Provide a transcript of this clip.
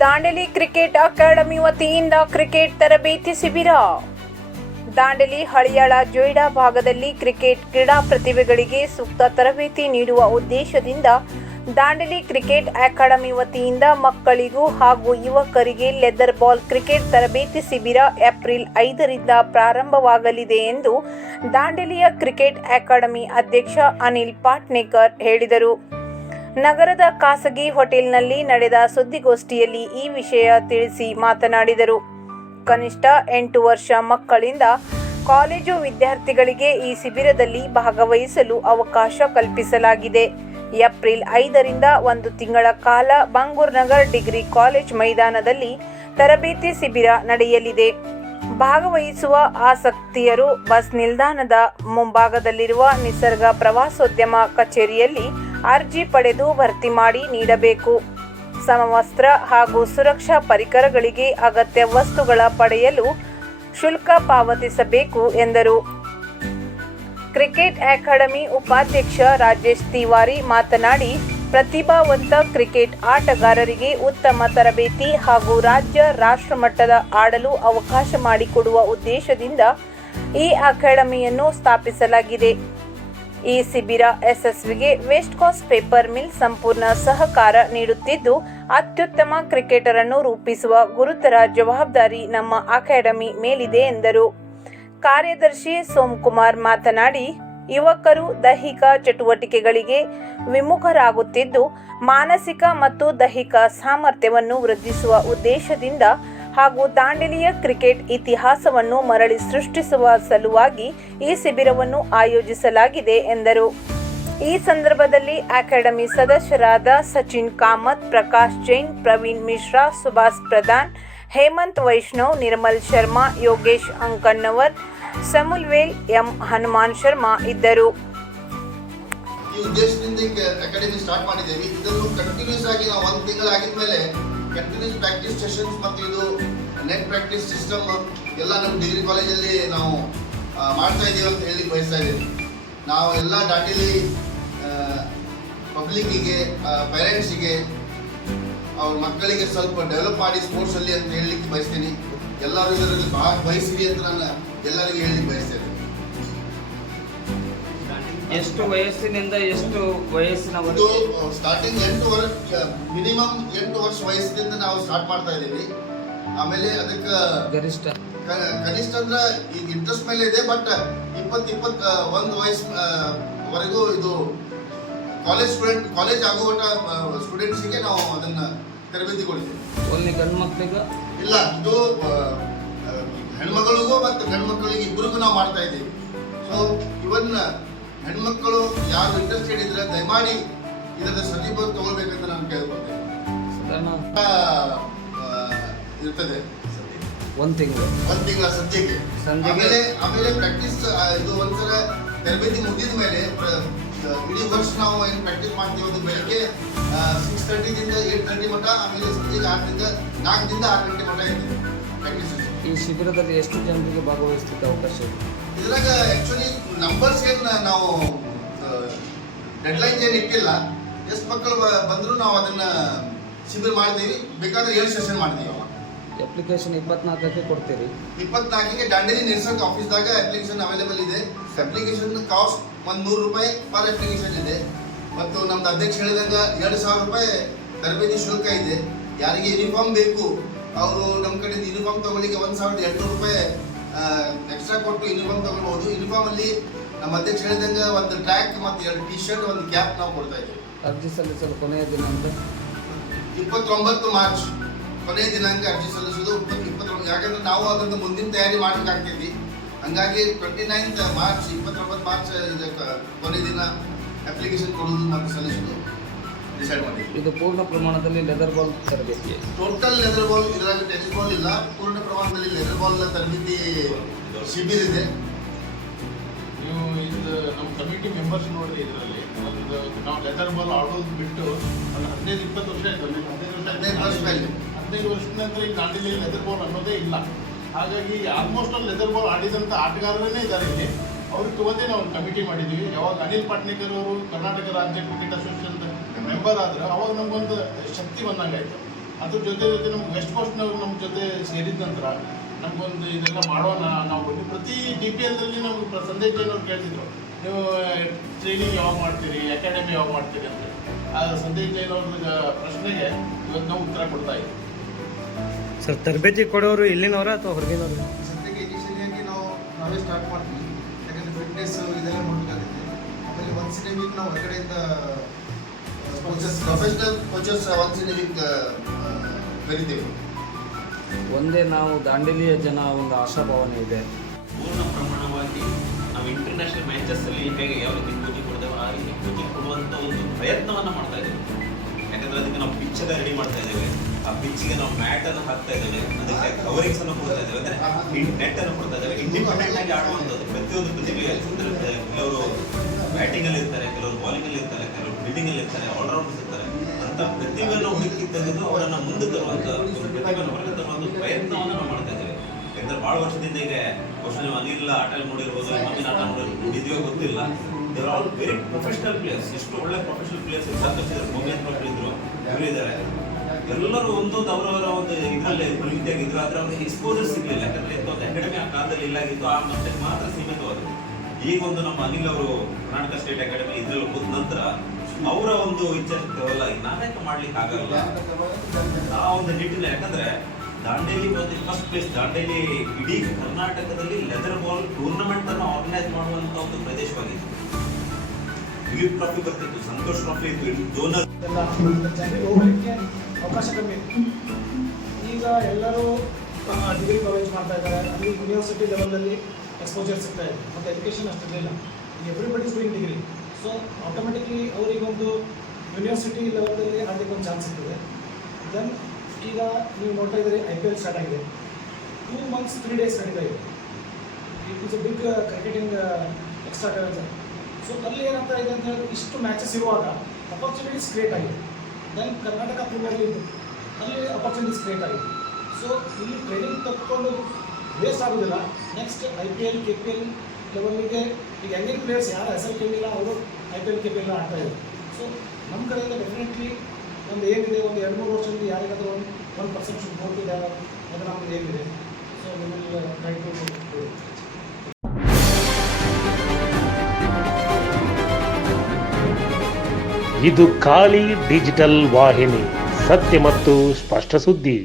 Dandeli cricket academy ವತಿಯಿಂದ cricket ತರಬೇತಿ ಶಿಬಿರ. ದಾಂಡೇಲಿ ಹಳಿಯಾಳ ಜೊಯ್ಡಾ ಭಾಗದಲ್ಲಿ ಕ್ರಿಕೆಟ್ ಕ್ರೀಡಾ ಪ್ರತಿಭೆಗಳಿಗೆ ಸೂಕ್ತ ತರಬೇತಿ ನೀಡುವ ಉದ್ದೇಶದಿಂದ ದಾಂಡೇಲಿ ಕ್ರಿಕೆಟ್ ಅಕಾಡೆಮಿ ವತಿಯಿಂದ ಮಕ್ಕಳಿಗೂ ಹಾಗೂ ಯುವಕರಿಗೆ ಲೆದರ್ ಬಾಲ್ ಕ್ರಿಕೆಟ್ ತರಬೇತಿ ಶಿಬಿರ ಏಪ್ರಿಲ್ ಐದರಿಂದ ಪ್ರಾರಂಭವಾಗಲಿದೆ ಎಂದು ದಾಂಡೇಲಿಯ ಕ್ರಿಕೆಟ್ ಅಕಾಡೆಮಿ ಅಧ್ಯಕ್ಷ ಅನಿಲ್ ಪಾಟ್ನೇಕರ್ ಹೇಳಿದರು. ನಗರದ ಖಾಸಗಿ ಹೋಟೆಲ್ನಲ್ಲಿ ನಡೆದ ಸುದ್ದಿಗೋಷ್ಠಿಯಲ್ಲಿ ಈ ವಿಷಯ ತಿಳಿಸಿ ಮಾತನಾಡಿದರು. ಕನಿಷ್ಠ ಎಂಟು ವರ್ಷ ಮಕ್ಕಳಿಂದ ಕಾಲೇಜು ವಿದ್ಯಾರ್ಥಿಗಳಿಗೆ ಈ ಶಿಬಿರದಲ್ಲಿ ಭಾಗವಹಿಸಲು ಅವಕಾಶ ಕಲ್ಪಿಸಲಾಗಿದೆ. ಏಪ್ರಿಲ್ ಐದರಿಂದ ಒಂದು ತಿಂಗಳ ಕಾಲ ಬಂಗೂರ್ ನಗರ್ ಡಿಗ್ರಿ ಕಾಲೇಜ್ ಮೈದಾನದಲ್ಲಿ ತರಬೇತಿ ಶಿಬಿರ ನಡೆಯಲಿದೆ. ಭಾಗವಹಿಸುವ ಆಸಕ್ತಿಯರು ಬಸ್ ನಿಲ್ದಾಣದ ಮುಂಭಾಗದಲ್ಲಿರುವ ನಿಸರ್ಗ ಪ್ರವಾಸೋದ್ಯಮ ಕಚೇರಿಯಲ್ಲಿ ಅರ್ಜಿ ಪಡೆದು ಭರ್ತಿ ಮಾಡಿ ನೀಡಬೇಕು. ಸಮವಸ್ತ್ರ ಹಾಗೂ ಸುರಕ್ಷಾ ಪರಿಕರಗಳಿಗೆ ಅಗತ್ಯ ವಸ್ತುಗಳ ಪಡೆಯಲು ಶುಲ್ಕ ಪಾವತಿಸಬೇಕು ಎಂದರು. ಕ್ರಿಕೆಟ್ ಅಕಾಡೆಮಿ ಉಪಾಧ್ಯಕ್ಷ ರಾಜೇಶ್ ತಿವಾರಿ ಮಾತನಾಡಿ, ಪ್ರತಿಭಾವಂತ ಕ್ರಿಕೆಟ್ ಆಟಗಾರರಿಗೆ ಉತ್ತಮ ತರಬೇತಿ ಹಾಗೂ ರಾಜ್ಯ ರಾಷ್ಟ್ರ ಮಟ್ಟದ ಆಡಲು ಅವಕಾಶ ಮಾಡಿಕೊಡುವ ಉದ್ದೇಶದಿಂದ ಈ ಅಕಾಡೆಮಿಯನ್ನು ಸ್ಥಾಪಿಸಲಾಗಿದೆ. ಈ ಶಿಬಿರ ಯಶಸ್ವಿಗೆ ವೆಸ್ಟ್ ಕೋಸ್ಟ್ ಪೇಪರ್ ಮಿಲ್ ಸಂಪೂರ್ಣ ಸಹಕಾರ ನೀಡುತ್ತಿದ್ದು, ಅತ್ಯುತ್ತಮ ಕ್ರಿಕೆಟರ್ ಅನ್ನು ರೂಪಿಸುವ ಗುರುತರ ಜವಾಬ್ದಾರಿ ನಮ್ಮ ಅಕಾಡೆಮಿ ಮೇಲಿದೆ ಎಂದರು. ಕಾರ್ಯದರ್ಶಿ ಸೋಮಕುಮಾರ್ ಮಾತನಾಡಿ, ಯುವಕರು ದೈಹಿಕ ಚಟುವಟಿಕೆಗಳಿಗೆ ವಿಮುಖರಾಗುತ್ತಿದ್ದು, ಮಾನಸಿಕ ಮತ್ತು ದೈಹಿಕ ಸಾಮರ್ಥ್ಯವನ್ನು ವೃದ್ಧಿಸುವ ಉದ್ದೇಶದಿಂದ ಹಾಗೂ ದಾಂಡೇಲಿಯ ಕ್ರಿಕೆಟ್ ಇತಿಹಾಸವನ್ನು ಮರಳಿ ಸೃಷ್ಟಿಸುವ ಸಲುವಾಗಿ ಈ ಶಿಬಿರವನ್ನು ಆಯೋಜಿಸಲಾಗಿದೆ ಎಂದರು. ಈ ಸಂದರ್ಭದಲ್ಲಿ ಅಕಾಡೆಮಿ ಸದಸ್ಯರಾದ ಸಚಿನ್ ಕಾಮತ್, ಪ್ರಕಾಶ್ ಜೈನ್, ಪ್ರವೀಣ್ ಮಿಶ್ರಾ, ಸುಭಾಷ್ ಪ್ರಧಾನ್, ಹೇಮಂತ್ ವೈಷ್ಣವ್, ನಿರ್ಮಲ್ ಶರ್ಮಾ, ಯೋಗೇಶ್ ಅಂಕಣ್ಣವರ್ ಸಮುಲ್ವೇಲ್ ಎಂ ಹನುಮಾನ್ ಶರ್ಮಾ ಇದ್ದರು. ಈ ಉದ್ದೇಶದಿಂದ ಅಕಾಡೆಮಿ ಸ್ಟಾರ್ಟ್ ಮಾಡಿದ್ದೇವೆ. ಇದನ್ನು ಕಂಟಿನ್ಯೂಸ್ ಆಗಿ ನಾವು ಒಂದು ತಿಂಗಳಾಗಿದ ಮೇಲೆ ಕಂಟಿನ್ಯೂಸ್ ಪ್ರಾಕ್ಟೀಸ್ ಸೆಷನ್ಸ್ ಮತ್ತು ಇದು ನೆಟ್ ಪ್ರಾಕ್ಟೀಸ್ ಸಿಸ್ಟಮ್ ಎಲ್ಲ ನಮ್ಮ ಡಿಗ್ರಿ ಕಾಲೇಜಲ್ಲಿ ನಾವು ಮಾಡ್ತಾ ಇದ್ದೀವಿ ಅಂತ ಹೇಳಿ ಬಯಸ್ತಾ ಇದ್ದೀವಿ ನಾವು ಎಲ್ಲ ಡಾಟಿಲಿ ಪಬ್ಲಿಕ್ಕಿಗೆ ಪೇರೆಂಟ್ಸಿಗೆ ಅವ್ರ ಮಕ್ಕಳಿಗೆ ಸ್ವಲ್ಪ ಡೆವಲಪ್ ಮಾಡಿ ಸ್ಪೋರ್ಟ್ಸಲ್ಲಿ ಅಂತ ಹೇಳಲಿಕ್ಕೆ ಬಯಸ್ತೀನಿ. ಎಲ್ಲರೂ ಇದರಲ್ಲಿ ಭಾಗ ಬಯಸಿರಿ ಅಂತ ನಾನು ಎಲ್ಲರಿಗೂ ಹೇಳಲಿಕ್ಕೆ ಬಯಸ್ತೇನೆ. ಎಷ್ಟು ವಯಸ್ಸಿನಿಂದ ಎಷ್ಟು ಇದು ವಯಸ್ಸಿನವರೆಗೆ ಸ್ಟಾರ್ಟಿಂಗ್ ಎಂಟು ವರ್ಷ ಮಿನಿಮಮ್ ಎಂಟು ವರ್ಷ ವಯಸ್ಸಿನಿಂದ ನಾವು ಸ್ಟಾರ್ಟ್ ಮಾಡ್ತಾ ಇದ್ದೀವಿ. ಆಮೇಲೆ ಅದಕ್ಕೆ ಗರಿಷ್ಠ. ಕನಿಷ್ಠ ಅಂದ್ರೆ ಈಗ ಇಂಟ್ರೆಸ್ಟ್ ಮೇಲೆ ಇದೆ ಬಟ್ ಇಪ್ಪತ್ತು ಇಪ್ಪತ್ತ ಒಂದು ವಯಸ್ಸು ವರೆಗೂ ಇದು ಕಾಲೇಜ್ ಸ್ಟೂಡೆಂಟ್ ಕಾಲೇಜ್ ಆಗುವಟ ಸ್ಟೂಡೆಂಟ್ಸಿಗೆ ನಾವು ಅದನ್ನ ತರಬೇತಿ ಕೊಡ್ತೀವಿ. ಒಂದು ಗಂಡು ಮಕ್ಕಳಿಗೆ ಇಲ್ಲ ಇದು ಹೆಣ್ಮಗಳಿಗೂ ಮತ್ತು ಗಂಡು ಮಕ್ಕಳಿಗೆ ಇಬ್ಬರಿಗೂ ನಾವು ಮಾಡ್ತಾ ಇದ್ದೀವಿ. ಸೊ ಇವನ್ ಹೆಣ್ಮಕ್ಕಳು ಯಾರು ಇಂಟ್ರೆಸ್ಟೆಡ್ ಇದ್ರೆ ದಯಮಾಡಿ ಇದರ ಸದುಪಯೋಗ ತಗೊಳ್ಬೇಕಂತ ನಾನು ಕೇಳ್ಕೊಳ್ತೇನೆ. ಇರ್ತದೆ. ಒಂದು ತಿಂಗಳು. ಒಂದ್ ತಿಂಗಳ ಸದ್ಯಕ್ಕೆ? ಆಮೇಲೆ ಆಮೇಲೆ ಪ್ರಾಕ್ಟೀಸ್ ಇದು ಒಂದ್ಸಲ ತರಬೇತಿ ಮುಗಿದ ಮೇಲೆ ಇಡೀ ವರ್ಷ ನಾವು ಏನು ಪ್ರಾಕ್ಟೀಸ್ ಮಾಡ್ತೀವಿ ಅದು ಬೆಳಗ್ಗೆ ಸಿಕ್ಸ್ ತರ್ಟಿದಿಂದ ಏಟ್ ತರ್ಟಿ ಮಟ್ಟ ಆಮೇಲೆ ಸಂಜೆಗೆ ಆರರಿಂದ ನಾಲ್ಕರಿಂದ ಆರು ಗಂಟೆ ಮಟ್ಟ ಇರ್ತದೆ ಪ್ರಾಕ್ಟೀಸ್ ಈ ಶಿಬಿರದಲ್ಲಿ ಎಷ್ಟು ಜನರಿಗೆ ಭಾಗವಹಿಸಲಿಕ್ಕೆ ಅವಕಾಶ ಇದೆ? ಇದ್ರಾಗ ಆಕ್ಚುಲಿ ನಂಬರ್ಸ್ ಏನು ನಾವು ಡೆಡ್ಲೈನ್ ಏನು ಇಟ್ಟಿಲ್ಲ. ಎಷ್ಟು ಮಕ್ಕಳು ಬಂದ್ರು ನಾವು ಅದನ್ನ ಶಿಬಿರ ಮಾಡ್ತೀವಿ. ಬೇಕಾದ್ರೆ ಏಳು ಸೆಷನ್ ಮಾಡ್ತೀವಿ ಅವಾಗ. ಅಪ್ಲಿಕೇಶನ್ ಇಪ್ಪತ್ನಾಲ್ಕಕ್ಕೆ ಕೊಡ್ತೀರಿ. ಇಪ್ಪತ್ನಾಲ್ಕಿಗೆ ದಾಂಡೇಲಿ ನಿರ್ಸಕ್ ಆಫೀಸ್ದಾಗ ಅಪ್ಲಿಕೇಶನ್ ಅವೈಲೇಬಲ್ ಇದೆ. ಅಪ್ಲಿಕೇಶನ್ ಕಾಸ್ಟ್ ಒಂದು ನೂರು ರೂಪಾಯಿ ಪರ್ ಅಪ್ಲಿಕೇಶನ್ ಇದೆ. ಮತ್ತು ನಮ್ದು ಅಧ್ಯಕ್ಷ ಹೇಳಿದಾಗ ಎರಡು ಸಾವಿರ ರೂಪಾಯಿ ತರಬೇತಿ ಶುಲ್ಕ ಇದೆ. ಯಾರಿಗೆ ಯೂನಿಫಾರ್ಮ್ ಬೇಕು ಅವರು ನಮ್ಮ ಕಡೆ ಯೂನಿಫಾರ್ಮ್ ತಗೊಳ್ಳಿಕ್ಕೆ ಒಂದು ಸಾವಿರದ ಎಂಟುನೂರು ರೂಪಾಯಿ ಎಕ್ಸ್ಟ್ರಾ ಕೊಟ್ಟು ಯೂನಿಫಾರ್ಮ್ ತಗೊಳ್ಬಹುದು. ಯೂನಿಫಾರ್ಮ್ ಅಲ್ಲಿ ನಮ್ಮ ಅಧ್ಯಕ್ಷ ಹೇಳಿದಂಗೆ ಒಂದು ಟ್ರ್ಯಾಕ್ ಮತ್ತು ಎರಡು ಟಿ ಶರ್ಟ್ ಒಂದು ಕ್ಯಾಪ್ ನಾವು ಕೊಡ್ತಾ ಇದ್ದೀವಿ. ಅರ್ಜಿ ಸಲ್ಲಿಸಲು ಕೊನೆಯ ದಿನಾಂಕ? ಇಪ್ಪತ್ತೊಂಬತ್ತು ಮಾರ್ಚ್. ಕೊನೆಯ ದಿನಾಂಕ ಅರ್ಜಿ ಸಲ್ಲಿಸೋದು ಇಪ್ಪತ್ತು ಇಪ್ಪತ್ತೊಂಬತ್ತು. ಯಾಕಂದ್ರೆ ನಾವು ಅದನ್ನು ಮುಂದಿನ ತಯಾರಿ ಮಾಡಬೇಕಾಗ್ತೈತಿ ಹಂಗಾಗಿ ಟ್ವೆಂಟಿ ನೈನ್ತ್ ಮಾರ್ಚ್ ಇಪ್ಪತ್ತೊಂಬತ್ತು ಮಾರ್ಚ್ ಇದಕ್ಕೆ ಕೊನೆ ದಿನ ಅಪ್ಲಿಕೇಶನ್ ಕೊಡೋದು ನಾವು ಸಲ್ಲಿಸೋದು ಡಿಸೈಡ್ ಮಾಡಿದ್ವಿ ಇದು ಪೂರ್ಣ ಪ್ರಮಾಣದಲ್ಲಿ ಲೆದರ್ ಬಾಲ್ ತರಬೇತಿ. ಟೋಟಲ್ ಲೆದರ್ ಬಾಲ್ ಇದ್ರಾಗ ಟೆನಿಸ್ ಬಾಲ್ ಇಲ್ಲ ಪೂರ್ಣ ಪ್ರಮಾಣದಲ್ಲಿ ಲೆದರ್ ಬಾಲ್ ತರಬೇತಿ ಶಿಬಿರ ಇದೆ. ನೀವು ಇದು ನಮ್ಮ ಕಮಿಟಿ ಮೆಂಬರ್ಸ್ ನೋಡಿರಿ ಇದರಲ್ಲಿ. ಒಂದು ನಾವು ಲೆದರ್ ಬಾಲ್ ಆಡೋದು ಬಿಟ್ಟು ಒಂದು ಹದಿನೈದು ಇಪ್ಪತ್ತು ವರ್ಷ ಆಯ್ತು ಹದಿನೈದು ವರ್ಷ ಹದಿನೈದು ವರ್ಷ ಮೇಲೆ. ಹದಿನೈದು ವರ್ಷದ ನಂತರ ಈಗ ಲೆದರ್ ಬಾಲ್ ಅನ್ನೋದೇ ಇಲ್ಲ. ಹಾಗಾಗಿ ಆಲ್ಮೋಸ್ಟ್ ಆಲ್ ಲೆದರ್ ಬಾಲ್ ಆಡಿದಂಥ ಆಟಗಾರರೇ ಇದ್ದಾರೆ ಇಲ್ಲಿ. ಅವ್ರಿಗೆ ತಗೊಂಡೇ ನಾವು ಒಂದು ಕಮಿಟಿ ಮಾಡಿದ್ವಿ. ಯಾವಾಗ ಅನಿಲ್ ಪಾಟ್ನೇಕರ್ ಅವರು ಕರ್ನಾಟಕ ರಾಜ್ಯ ಕ್ರಿಕೆಟ್ ಅಸೋಸಿಯೇಷನ್ ಮೆಂಬರ್ ಆದ್ರೆ ಅವಾಗ ನಮ್ಗೊಂದು ಶಕ್ತಿ ಬಂದಂಗಾಯ್ತು ಅದ್ರ ಜೊತೆ ಜೊತೆ ನಮ್ಗೆ ವೆಸ್ಟ್ ಕೋಸ್ಟ್ನವ್ರು ನಮ್ಮ ಜೊತೆ ಸೇರಿದ ನಂತರ ನಮಗೊಂದು ಇದೆಲ್ಲ ಮಾಡೋಣ ನಾವು ಪ್ರತಿ ಡಿ ಪಿ ಎಲ್ದಲ್ಲಿ ನಮ್ಗೆ ಸಂದೇಶ್ ಜೈನ್ ಅವ್ರು ಕೇಳ್ತಿದ್ರು. ನೀವು ಟ್ರೈನಿಂಗ್ ಯಾವಾಗ ಮಾಡ್ತೀರಿ ಅಕಾಡೆಮಿ ಯಾವಾಗ ಮಾಡ್ತೀರಿ ಅಂತ. ಆ ಸಂದೇಶ್ ಜೈನ್ ಅವ್ರ ಪ್ರಶ್ನೆಗೆ ಇವತ್ತು ನಾವು ಉತ್ತರ ಕೊಡ್ತಾ ಇದ್ದೀವಿ ಸರ್ ತರಬೇತಿ ಕೊಡೋರು ಇಲ್ಲಿನವರ ಅಥವಾ ಹೊರಗಿನವರು? ಸದ್ಯಕ್ಕೆ ಇನಿಷಿಯಲಿಯಾಗಿ ನಾವು ನಾವೇ ಸ್ಟಾರ್ಟ್ ಮಾಡ್ತೀವಿ. ಯಾಕಂದರೆ ಫಿಟ್ನೆಸ್ ಇದೆಲ್ಲ ನೋಡಬೇಕಾಗುತ್ತೆ ಆಮೇಲೆ ಒನ್ಸ್ ಇನ್ ವೀಕ್ ನಾವು ಹೊರಗಡೆಯಿಂದ coaches professional coaches once in week ಕರಿತೀವಿ ಒಂದೇ ನಾವು ದಾಂಡೇಲಿಯ ಜನ ಒಂದು ಆಶಾಭಾವನೆ ಇದೆ. ಪೂರ್ಣ ಪ್ರಮಾಣವಾಗಿ ನಾವು ಇಂಟರ್ನ್ಯಾಷನಲ್ ಮ್ಯಾಚಸ್ ಅಲ್ಲಿ ಹೇಗೆ ಯಾವ ರೀತಿ ಕೋಚಿಂಗ್ ಕೊಡ್ತೇವೆ ಆ ರೀತಿ ಕೋಚಿಂಗ್ ಕೊಡುವಂತ ಒಂದು ಪ್ರಯತ್ನವನ್ನ ಮಾಡ್ತಾ ಇದ್ದೇವೆ. ಯಾಕಂದ್ರೆ ಅದಕ್ಕೆ ನಾವು ಪಿಚ್ ಎಲ್ಲ ರೆಡಿ ಮಾಡ್ತಾ ಇದ್ದೇವೆ. ಆ ಪಿಚ್ಗೆ ನಾವು ಮ್ಯಾಟ್ ಅನ್ನು ಹಾಕ್ತಾ ಇದ್ದೇವೆ. ಅದಕ್ಕೆ ಕವರಿಂಗ್ಸ್ ಅನ್ನು ಕೊಡ್ತಾ ಇದ್ದೇವೆ. ಅಂದ್ರೆ ನೆಟ್ ಅನ್ನು ಕೊಡ್ತಾ ಇದ್ದೇವೆ. ಇಂಡಿಪೆಂಡೆಂಟ್ ಆಗಿ ಆಡುವಂಥದ್ದು ಪ್ರತಿಯೊಂದು ಪ್ರತಿಭೆ ಕೆಲವರು ಬ್ಯಾಟಿಂಗ್ ಅಲ್ಲಿ ಇರ್ತಾರೆ ಕೆಲವರು ಬಾಲಿಂಗ್ ಅಲ್ಲಿ ಇರ್ತಾರೆ. ಅಲ್ಲಿ ಇರ್ತಾರೆ ಆಲ್ರೌಂಡರ್ಸ್ ಇರ್ತಾರೆ, ಅಂತ ಪ್ರತಿಭೆಯನ್ನು ಹುಡುಕಿ ತೆಗೆದು ಅವರನ್ನು ಮುಂದೆ ತರುವಂತ ಒಂದು ಪ್ರತಿಭೆಯನ್ನು ಹೊರಗೆ ತರುವಂತ ಪ್ರಯತ್ನವನ್ನು ನಾವು ಮಾಡ್ತಾ ಇದ್ದೇವೆ. ಯಾಕಂದ್ರೆ ಭಾಳ ವರ್ಷದಿಂದ ಈಗ ಬಹುಶಃ ನೀವು ಅನಿಲ್ಲ ಆಟ ನೋಡಿರ್ಬೋದು ಮಮ್ಮಿನ ಆಟ ನೋಡಿರ್ಬೋದು ನೋಡಿದ್ಯೋ ಗೊತ್ತಿಲ್ಲ. ದೇವರ್ ಆಲ್ ವೆರಿ ಪ್ರೊಫೆಷನಲ್ ಪ್ಲೇಯರ್ಸ್ ಎಷ್ಟು ಒಳ್ಳೆ ಪ್ರೊಫೆಷನಲ್ ಪ್ಲೇಯರ್ಸ್ ಸಾಕಷ್ಟು ಇದ್ದಾರೆ ಮೊಮೇನ್ ಟ್ರೋಫಿ ಇದ್ರು, ಇವರು ಇದ್ದಾರೆ ಎಲ್ಲರೂ ಒಂದೊಂದು ಅವರವರ ಒಂದು ಇದರಲ್ಲಿ ಪ್ರವೃತ್ತಿಯಾಗಿದ್ರು ಆದ್ರೆ ಅವ್ರಿಗೆ ಎಕ್ಸ್ಪೋಜರ್ ಸಿಗಲಿಲ್ಲ. ಯಾಕಂದ್ರೆ ಎಂತ ಒಂದು ಅಕಾಡೆಮಿ ಆ ಕಾಲದಲ್ಲಿ ಇಲ್ಲಾಗಿತ್ತು, ಆ ಮಟ್ಟಕ್ಕೆ ಮಾತ್ರ ಸೀಮಿತವಾದ್ರು ಈಗ ಒಂದು ನಮ್ಮ ಅನಿಲ್ ಅವರು ಕರ್ನಾಟಕ ಸ್ಟೇಟ್ ಅಕಾಡೆಮಿ ಇದ್ರಲ್ಲಿ ಹೋದ ನಂತರ ಅವರ ಒಂದು ಇಚ್ಛಾಶಕ್ತಿವಲ್ಲ ನಾವೇಕ ಮಾಡ್ಲಿಕ್ಕೆ ಆಗಲ್ಲ. ಆ ಒಂದು ನಿಟ್ಟಿನ ಯಾಕಂದ್ರೆ ದಾಂಡೇಲಿ ಪ್ರತಿ ಫಸ್ಟ್ ಪ್ಲೇಸ್ ದಾಂಡೇಲಿ ಇಡೀ ಕರ್ನಾಟಕದಲ್ಲಿ ಲೆದರ್ ಬಾಲ್ ಟೂರ್ನಮೆಂಟ್ ಅನ್ನು ಆರ್ಗನೈಸ್ ಮಾಡುವಂತ ಒಂದು ಪ್ರದೇಶವಾಗಿದೆ ದಿಲೀಪ್ ಟ್ರಾಫಿ ಬರ್ತಿತ್ತು, ಸಂತೋಷ್ ಟ್ರಾಫಿ ಇತ್ತು ಡೋನರ್ ಅವಕಾಶ ಕಮ್ಮಿ. ಈಗ ಎಲ್ಲರೂ ಡಿಗ್ರಿ ಕಾಲೇಜ್ ಮಾಡ್ತಾ ಇದ್ದಾರೆ. ಅಲ್ಲಿ ಯೂನಿವರ್ಸಿಟಿ ಲೆವೆಲಲ್ಲಿ ಎಕ್ಸ್ಪೋಜರ್ ಸಿಗ್ತಾ ಇದೆ. ಮತ್ತೆ education ಅಷ್ಟಿರಲಿಲ್ಲ. Everybody doing degree so automatically ಅವರಿಗೊಂದು ಯೂನಿವರ್ಸಿಟಿ ಲೆವೆಲಲ್ಲಿ ಆಡಲಿಕ್ಕೆ ಒಂದು ಚಾನ್ಸ್ ಸಿಗ್ತದೆ ದೆನ್ ಈಗ ನೀವು ನೋಡ್ತಾ ಇದ್ದೀರಿ ಐ ಪಿ ಎಲ್ ಸ್ಟಾರ್ಟ್ ಆಗಿದೆ. ಟೂ ಮಂತ್ಸ್ ತ್ರೀ ಡೇಸ್ ನಡೀತಾ ಇದೆ it is a big cricketing extra currents so ಅಲ್ಲಿ ಏನಾಗ್ತಾ ಇದೆ ಅಂತ ಹೇಳಿದ್ರೆ, ಇಷ್ಟು ಮ್ಯಾಚಸ್ ಇರುವಾಗ ಅಪರ್ಚುನಿಟೀಸ್ ಕ್ರಿಯೇಟ್ ಆಗಿದೆ. ದೆನ್ ಕರ್ನಾಟಕ ಪ್ರೀಮಿಯರ್ ಲೀಗ್ ಅಲ್ಲಿ ಅಪರ್ಚುನಿಟೀಸ್ ಕ್ರಿಯೇಟ್ ಆಗಿದೆ. ಸೊ ಇಲ್ಲಿ ಟ್ರೈನಿಂಗ್ ತಕ್ಕೊಂಡು ವೇಸ್ಟ್ ಆಗೋದಿಲ್ಲ. Next I P L K P L ಲೆವೆಲ್ಗೆ ಈಗ ಯಂಗಿಂಗ್ ಪ್ಲೇಯರ್ಸ್ ಯಾರು ಹೆಸರು ಕೇಳಿಲ್ಲ, ಅವರು I P L K P L ಆಡ್ತಾ ಇದ್ದಾರೆ. ಸೊ ನಮ್ಮ ಕಡೆಯಿಂದ ಡೆಫಿನೆಟ್ಲಿ ಒಂದು ಏನಿದೆ, ಒಂದು ಎರಡು ಮೂರು ವರ್ಷದಲ್ಲಿ ಯಾರಿಗಾದ್ರೂ ಒಂದು ಒನ್ ಪರ್ಸೆಂಟ್ ನೋಡ್ತಿದೆ ಅದು ನಮ್ಮದು ಏನಿದೆ. ಸೊ ನಿಮಗೆ ಟ್ರೈ ಟು ಇದು. ಖಾಲಿ ಡಿಜಿಟಲ್ ವಾಹಿನಿ, ಸತ್ಯ ಮತ್ತು ಸ್ಪಷ್ಟ ಸುದ್ದಿ.